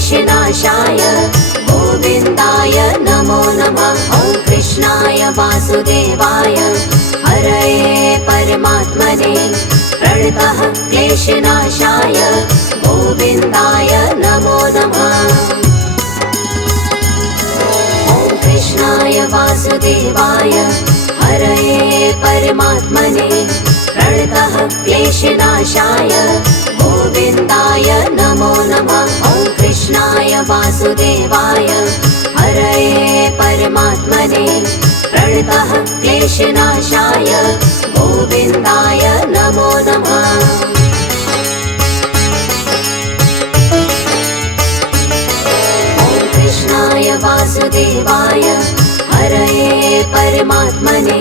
क्लेशनाशाय गोविन्दाय नमो नमः। ॐ कृष्णाय वासुदेवाय हरये परमात्मने प्रणतः क्लेशनाशाय गोविन्दाय नमो नमः। ॐ कृष्णाय वासुदेवाय हरये परमात्मने प्रणतः क्लेशनाशाय गोविन्दाय नमो नमः। ॐ कृष्णाय वासुदेवाय हरये परमात्मने प्रणतः क्लेशनाशाय गोविन्दाय नमो नमः। ॐ कृष्णाय वासुदेवाय हरये परमात्मने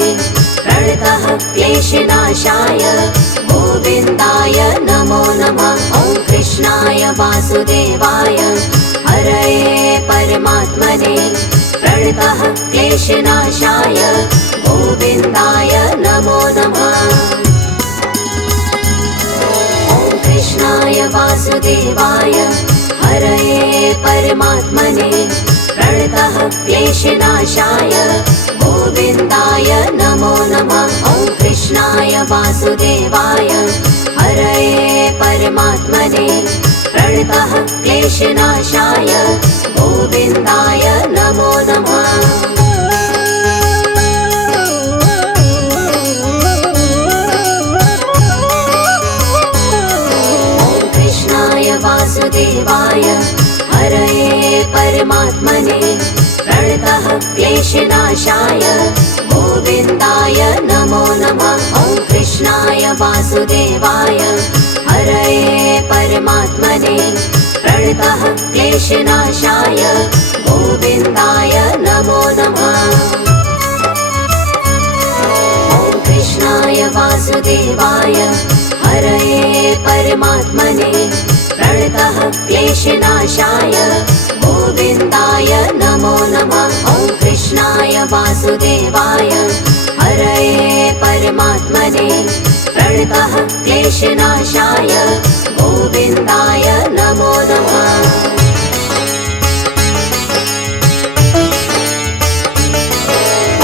प्रणतः क्लेशनाशाय गोविन्दाय नमो नमः। ॐ कृष्णाय वासुदेवाय हरये परमात्मने प्रणतः क्लेशनाशाय गोविन्दाय नमो नमः। ॐ कृष्णाय वासुदेवाय हरये परमात्मने प्रणतः क्लेशनाशाय गोविन्दाय नमो नमः। ॐ कृष्णाय वासुदेवाय हरये परमात्मने प्रणतः क्लेशनाशाय गोविन्दाय नमो नमः। ॐ कृष्णाय वासुदेवाय हरये परमात्मने प्रणतः क्लेशनाशाय गोविन्दाय नमो नमः। ॐ कृष्णाय वासुदेवाय हरये परमात्मने प्रणतः क्लेशनाशाय गोविन्दाय नमो नमः। ॐ कृष्णाय वासुदेवाय हरये परमात्मने प्रणतः क्लेशनाशाय गोविन्दाय नमो नमः। ॐ कृष्णाय वासुदेवाय हरये परमात्मने प्रणतः क्लेशनाशाय गोविन्दाय नमो नमः।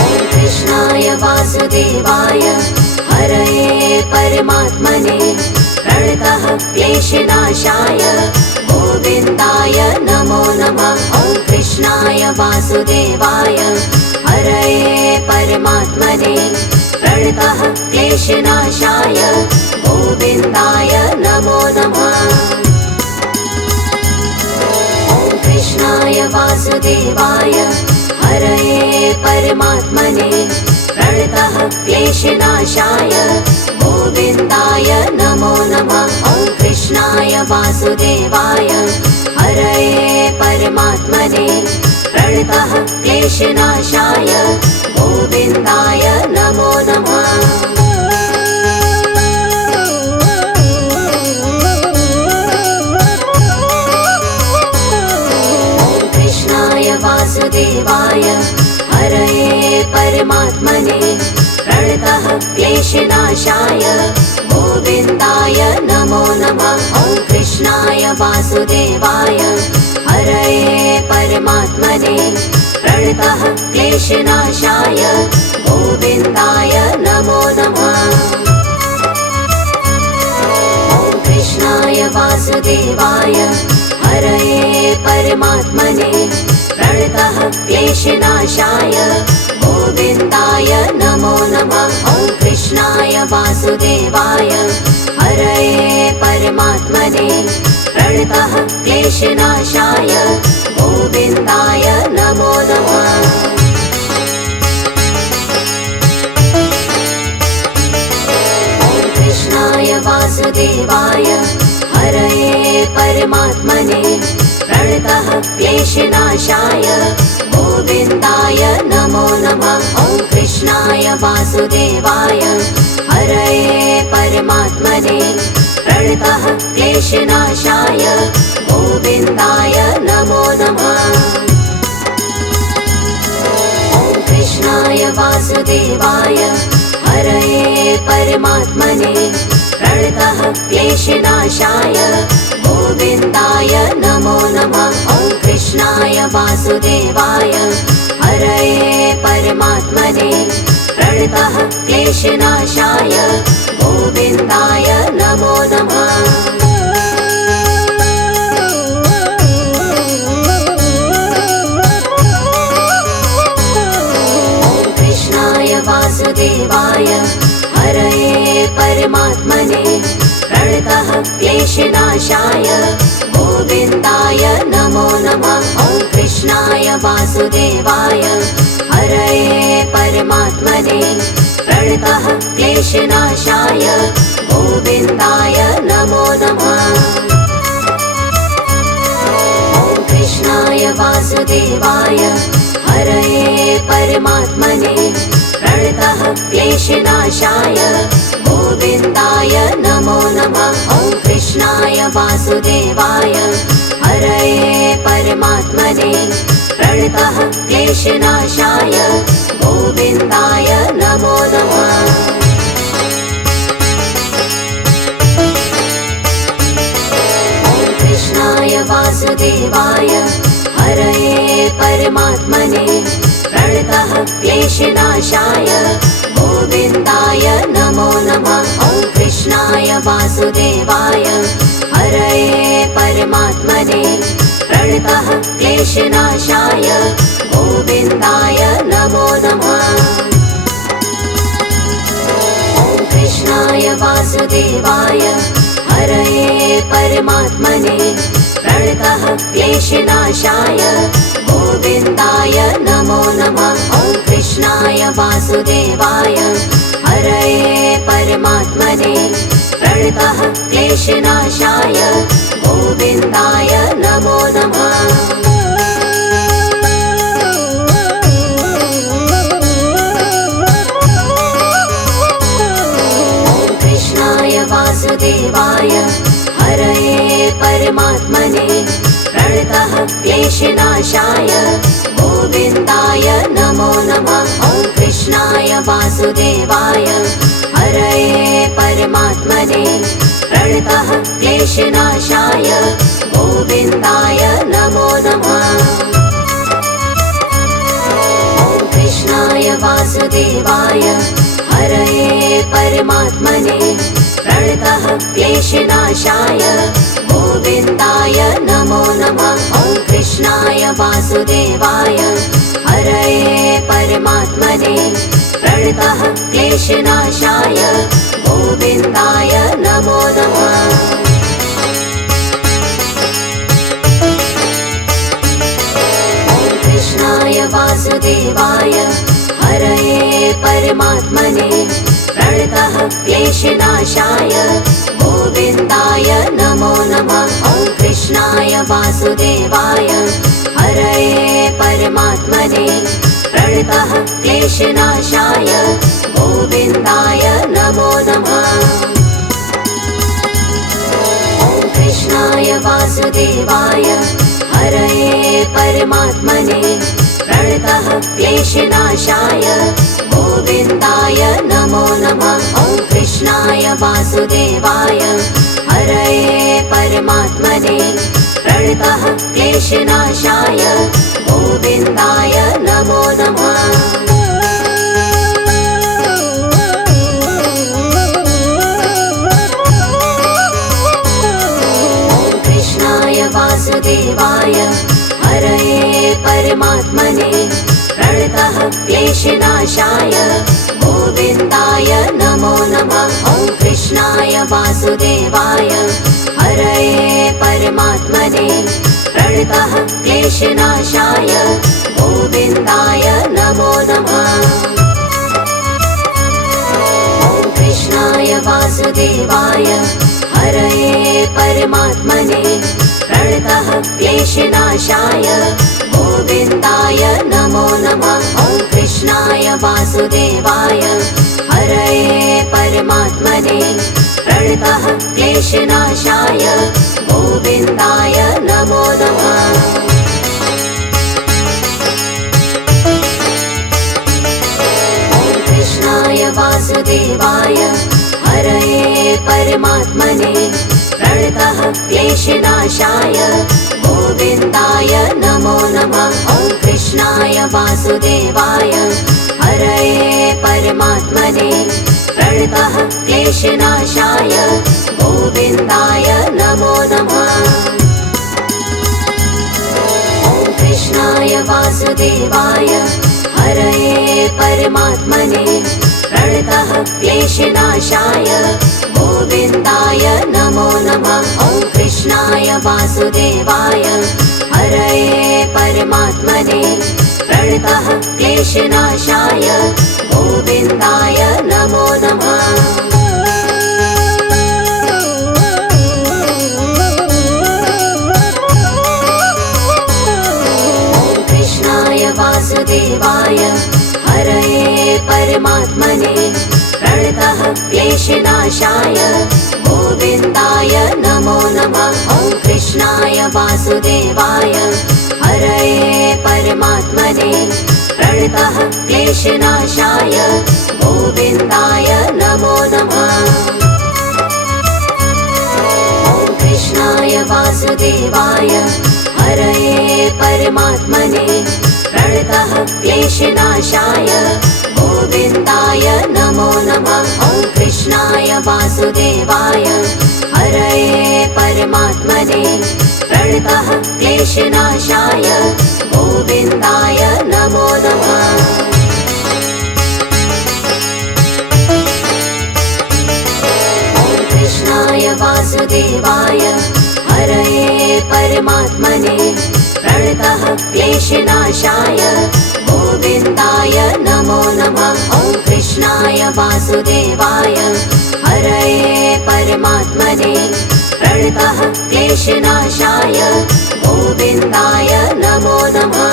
ॐ कृष्णाय वासुदेवाय हरये परमात्मने प्रणतः क्लेशनाशाय गोविन्दाय नमो नमः। ॐ कृष्णाय वासुदेवाय हरये परमात्मने प्रणतः क्लेशनाशाय गोविन्दाय नमो नमः। ॐ कृष्णाय वासुदेवाय हरये परमात्मने प्रणतः क्लेशनाशाय गोविन्दाय नमो नमः। ॐ कृष्णाय वासुदेवाय हरये परमात्मने प्रणतः क्लेशनाशाय गोविन्दाय नमो नमः। ॐ कृष्णाय वासुदेवाय हरये परमात्मने प्रणतः क्लेशनाशाय गोविन्दाय नमो नमः। ॐ कृष्णाय वासुदेवाय हरये परमात्मने प्रणतः क्लेशनाशाय गोविन्दाय नमो नमः। ॐ कृष्णाय वासुदेवाय हरये परमात्मने प्रणतः क्लेशनाशाय गोविन्दाय नमो नमः। ॐ कृष्णाय वासुदेवाय हरये परमात्मने प्रणतः क्लेशनाशाय गोविन्दाय नमो नमः। ॐ कृष्णाय वासुदेवाय हरये परमात्मने प्रणतः क्लेशनाशाय गोविन्दाय नमो नमः। ॐ कृष्णाय वासुदेवाय हरये परमात्मने प्रणतः क्लेशनाशाय गोविन्दाय नमो नमः। ॐ कृष्णाय वासुदेवाय हरये परमात्मने प्रणतः क्लेशनाशाय गोविन्दाय नमो नमः। वासुदेवाय हरये परमात्मने प्रणतः क्लेशनाशाय गोविन्दाय नमो नमः। वासुदेवाय हरये परमात्मने प्रणतः क्लेशनाशाय गोविन्दाय नमो नमः। ॐ कृष्णाय वासुदेवाय हरये परमात्मने प्रणतः क्लेशनाशाय गोविन्दाय नमो नमः। ॐ कृष्णाय वासुदेवाय हरये परमात्मने प्रणतः क्लेशनाशाय गोविन्दाय नमो नमः। ॐ कृष्णाय वासुदेवाय हरये परमात्मने प्रणतः क्लेशनाशाय गोविन्दाय नमो नमः। ॐ कृष्णाय वासुदेवाय हरये परमात्मने प्रणतः क्लेशनाशाय गोविन्दाय नमो नमः। ॐ कृष्णाय वासुदेवाय हरये परमात्मने प्रणतः क्लेशनाशाय गोविन्दाय नमो नमः। ॐ कृष्णाय वासुदेवाय हरये परमात्मने प्रणतः क्लेशनाशाय गोविन्दाय नमो नमः। ॐ कृष्णाय वासुदेवाय हरये परमात्मने प्रणतः क्लेशनाशाय गोविन्दाय नमो नमः। ॐ कृष्णाय वासुदेवाय हरये परमात्मने प्रणतः क्लेशनाशाय गोविन्दाय नमो नमः। ॐ कृष्णाय वासुदेवाय हरये परमात्मने प्रणतः क्लेशनाशाय गोविन्दाय नमो नमः। ॐ कृष्णाय वासुदेवाय हरये परमात्मने प्रणतः क्लेशनाशाय गोविन्दाय नमो नमः। ॐ कृष्णाय वासुदेवाय हरये परमात्मने प्रणतः क्लेशनाशाय गोविन्दाय नमो नमः। ॐ कृष्णाय वासुदेवाय हरये परमात्मने प्रणतः क्लेशनाशाय गोविन्दाय नमो नमः। ॐ कृष्णाय वासुदेवाय हरये परमात्मने प्रणतः क्लेशनाशाय गोविन्दाय नमो नमः। ॐ कृष्णाय वासुदेवाय हरये परमात्मने प्रणतः क्लेशनाशाय गोविन्दाय नमो नमः। ॐ कृष्णाय वासुदेवाय हरये परमात्मने प्रणतः क्लेशनाशाय गोविन्दाय नमो नमः। ॐ कृष्णाय वासुदेवाय हरये परमात्मने प्रणतः क्लेशनाशाय गोविन्दाय नमो नमः। ॐ कृष्णाय वासुदेवाय हरये परमात्मने प्रणतः क्लेशनाशाय गोविन्दाय नमो नमः। ॐ कृष्णाय वासुदेवाय हरये परमात्मने प्रणतः क्लेशनाशाय गोविन्दाय नमो नमः। ॐ कृष्णाय वासुदेवाय हरये परमात्मने प्रणतः क्लेशनाशाय गोविन्दाय नमो नमः। ॐ कृष्णाय वासुदेवाय हरये परमात्मने प्रणतः क्लेशनाशाय गोविन्दाय नमो नमः। वासुदेवाय हरये परमात्मने प्रणतः क्लेशनाशाय गोविन्दाय नमो नमः। ॐ कृष्णाय वासुदेवाय हरये परमात्मने प्रणतः क्लेशनाशाय गोविन्दाय नमो नमः। ॐ कृष्णाय वासुदेवाय हरये परमात्मने प्रणतः क्लेशनाशाय गोविन्दाय नमो नमः। ॐ कृष्णाय वासुदेवाय हरये परमात्मने प्रणतः क्लेशनाशाय गोविन्दाय नमो नमः। ॐ कृष्णाय वासुदेवाय हरये परमात्मने प्रणतः क्लेशनाशाय गोविन्दाय नमो नमः। ॐ कृष्णाय वासुदेवाय हरये परमात्मने प्रणतः क्लेशनाशाय गोविन्दाय नमो नमः। ॐ कृष्णाय वासुदेवाय हरये परमात्मने प्रणतः क्लेशनाशाय गोविन्दाय नमो नमः। ॐ कृष्णाय वासुदेवाय हरये परमात्मने प्रणतः क्लेशनाशाय गोविन्दाय नमो नमः। ॐ कृष्णाय वासुदेवाय हरये परमात्मने प्रणतः क्लेशनाशाय गोविन्दाय नमो नमः।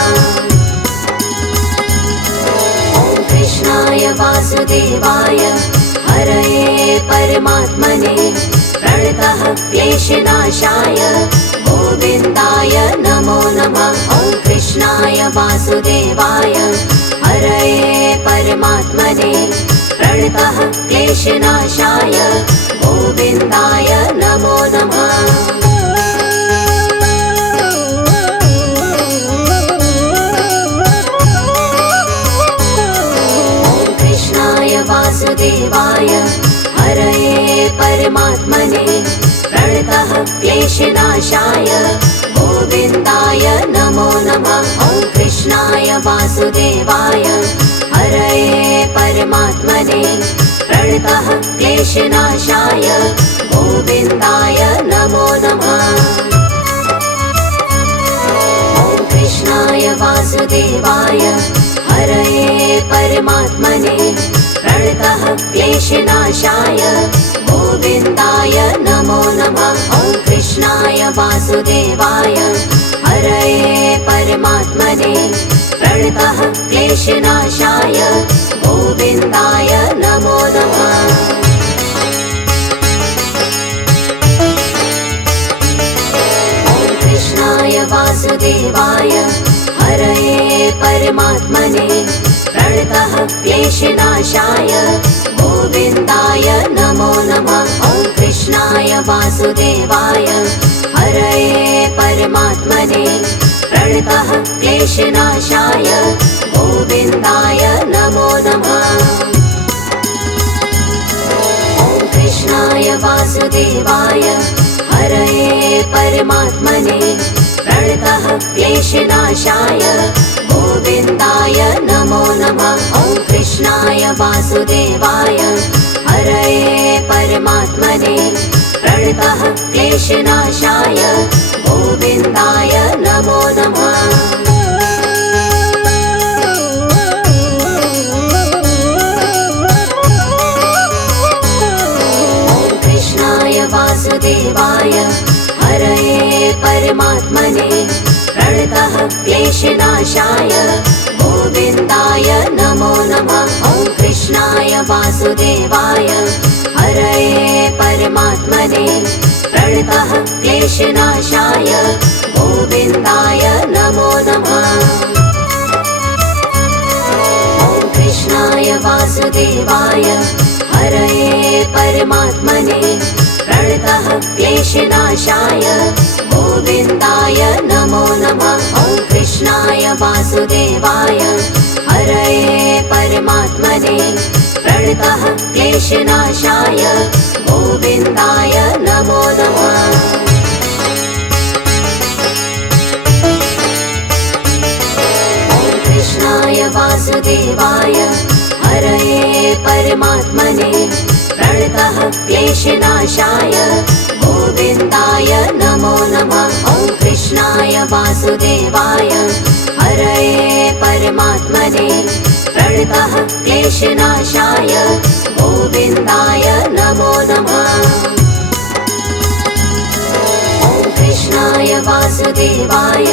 ॐ कृष्णाय वासुदेवाय हरये परमात्मने प्रणतः क्लेशनाशाय गोविन्दाय नमो नमः। ॐ कृष्णाय वासुदेवाय हरये परमात्मने प्रणतः क्लेशनाशाय गोविन्दाय नमो नमः। ॐ कृष्णाय वासुदेवाय हरये परमात्मने प्रणतः क्लेशनाशाय गोविन्दाय नमो नमः। ॐ कृष्णाय वासुदेवाय हरये परमात्मने प्रणतः क्लेशनाशाय गोविन्दाय नमो नमः। ॐ कृष्णाय वासुदेवाय हरये परमात्मने प्रणतः क्लेशनाशाय गोविन्दाय नमो नमः। ॐ कृष्णाय वासुदेवाय हरये परमात्मने प्रणतः क्लेशनाशाय गोविन्दाय नमो नमः। ॐ कृष्णाय वासुदेवाय हरये परमात्मने प्रणतः क्लेशनाशाय गोविन्दाय नमो नमः। ॐ कृष्णाय वासुदेवाय हरये परमात्मने प्रणतः क्लेशनाशाय गोविन्दाय नमो नमः। ॐ कृष्णाय वासुदेवाय हरये परमात्मने प्रणतः क्लेशनाशाय गोविन्दाय नमो नमः। ॐ कृष्णाय वासुदेवाय हरये परमात्मने प्रणतः क्लेशनाशाय गोविन्दाय नमो नमः। ॐ कृष्णाय वासुदेवाय हरये परमात्मने प्रणतः क्लेशनाशाय गोविन्दाय नमो नमः। ॐ कृष्णाय वासुदेवाय हरये परमात्मने प्रणतः क्लेशनाशाय गोविन्दाय नमो नमः। ॐ कृष्णाय वासुदेवाय हरये परमात्मने प्रणतः क्लेशनाशाय गोविन्दाय नमो नमः। ॐ कृष्णाय कृष्णाय वासुदेवाय हरये परमात्मने प्रणतः क्लेशनाशाय गोविन्दाय नमो नमः। कृष्णाय वासुदेवाय हरये परमात्मने प्रणतः क्लेशनाशाय गोविन्दाय नमो नमः। ॐ कृष्णाय वासुदेवाय हरये परमात्मने प्रणतः क्लेशनाशाय गोविन्दाय नमो नमः। ॐ कृष्णाय वासुदेवाय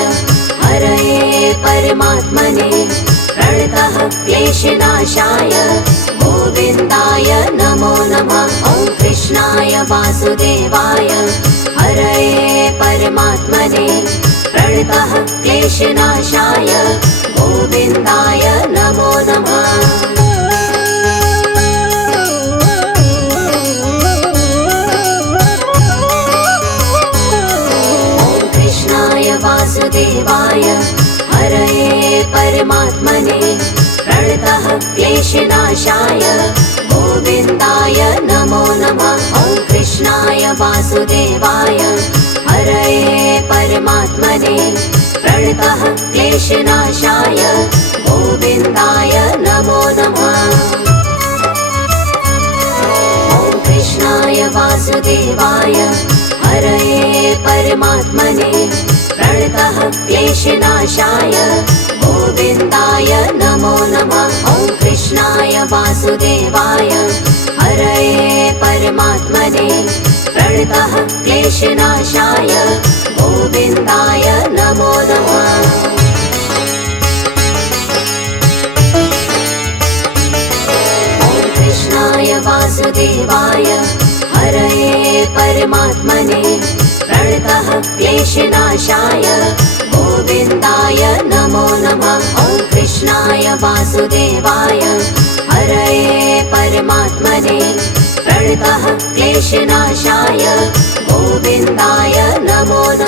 हरये परमात्मने प्रणतः क्लेशनाशाय गोविन्दाय नमो नमः। ॐ कृष्णाय वासुदेवाय हरये परमात्मने प्रणतः क्लेशनाशाय गोविन्दाय नमो नमः। वासुदेवाय हरये परमात्मने प्रणतः क्लेशनाशाय गोविन्दाय नमो नमः। ॐ कृष्णाय वासुदेवाय हरये परमात्मने प्रणतः क्लेशनाशाय गोविन्दाय नमो नमः। ॐ कृष्णाय वासुदेवाय हरये परमात्मने प्रणतः क्लेशनाशाय गोविन्दाय नमो नमः। ॐ कृष्णाय वासुदेवाय हरये परमात्मने प्रणतः क्लेशनाशाय गोविन्दाय नमो नमः। ॐ कृष्णाय वासुदेवाय हरये परमात्मने प्रणतः क्लेशनाशाय गोविन्दाय नमो नमः। ॐ कृष्णाय वासुदेवाय हरये परमात्मने प्रणतः क्लेशनाशाय गोविन्दाय नमो नमः।